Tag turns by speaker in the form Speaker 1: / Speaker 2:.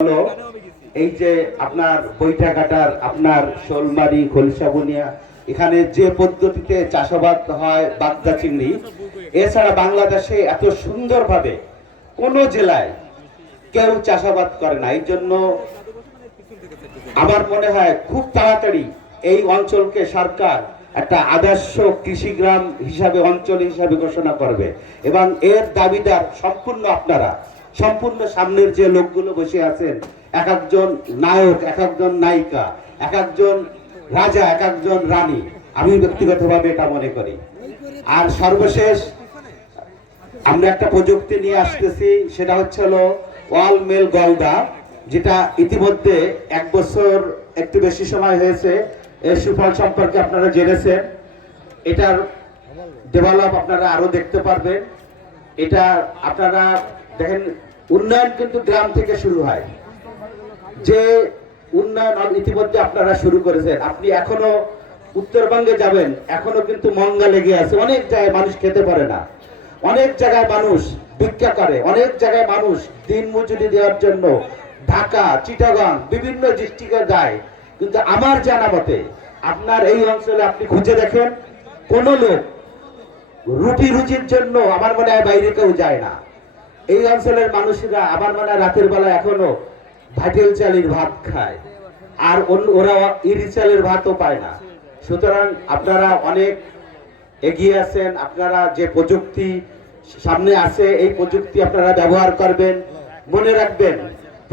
Speaker 1: হলো এই যে আপনার বৈঠাঘাটার আপনার শোলমারি, খোলসাবুনিয়া, এখানে যে পদ্ধতিতে চাষাবাদ হয় বাগদা চিংড়ি, এছাড়া বাংলাদেশে এত সুন্দরভাবে কোনো জেলায় কেউ চাষাবাদ করে না। এই জন্য আমার মনে হয় খুব তাড়াতাড়ি এই অঞ্চলকে সরকার একটা আদর্শ কৃষিগ্রাম হিসাবে, অঞ্চল হিসাবে ঘোষণা করবে। এবং এর দাবিদার সম্পূর্ণ আপনারা। সম্পূর্ণ সামনের যে লোকগুলো বসে আছেন, এক একজন নায়ক, এক একজন নায়িকা, এক একজন রাজা, এক একজন রানী, আমি ব্যক্তিগতভাবে এটা মনে করি। আর সর্বশেষ আমরা একটা প্রযুক্তি নিয়ে আসতেছি, সেটা হচ্ছে হলো ওয়াল মেল গলদা, যেটা ইতিমধ্যে এক বছর একটু বেশি সময় হয়েছে, এর সুফল সম্পর্কে আপনারা জেনেছেন। এটার ডেভেলপ আপনারা আরও দেখতে পারবেন। এটা আপনারা দেখেন, উন্নয়ন কিন্তু গ্রাম থেকে শুরু হয়। যে উন্নয়ন ইতিমধ্যে আপনারা শুরু করেছেন, আপনি এখনও উত্তরবঙ্গে যাবেন, এখনও কিন্তু মঙ্গা লেগে আছে, অনেক জায়গায় মানুষ খেতে পারে না। অনেক জায়গায় মানুষ ভিক্ষা করে, অনেক জায়গায় মানুষ দিন মজুরি দেওয়ার জন্য ঢাকা, চিটাগাং, বিভিন্ন ডিস্ট্রিক্টে যায়। কিন্তু আমার জানা মতে, আপনার এই অঞ্চলে আপনি খুঁজে দেখেন, কোন লোক রুটি রুচির জন্য আমার মনে হয় বাইরে কেউ যায় না। এই অঞ্চলের মানুষেরা আবার মানে রাতের বেলা এখনও ভাটেল চালের ভাত খায়। আর ওরা ইরি চালের ভাতও পায় না। সুতরাং আপনারা অনেক এগিয়ে আছেন, আপনারা যে প্রযুক্তি সামনে আছে, এই প্রযুক্তি আপনারা ব্যবহার করবেন। মনে রাখবেন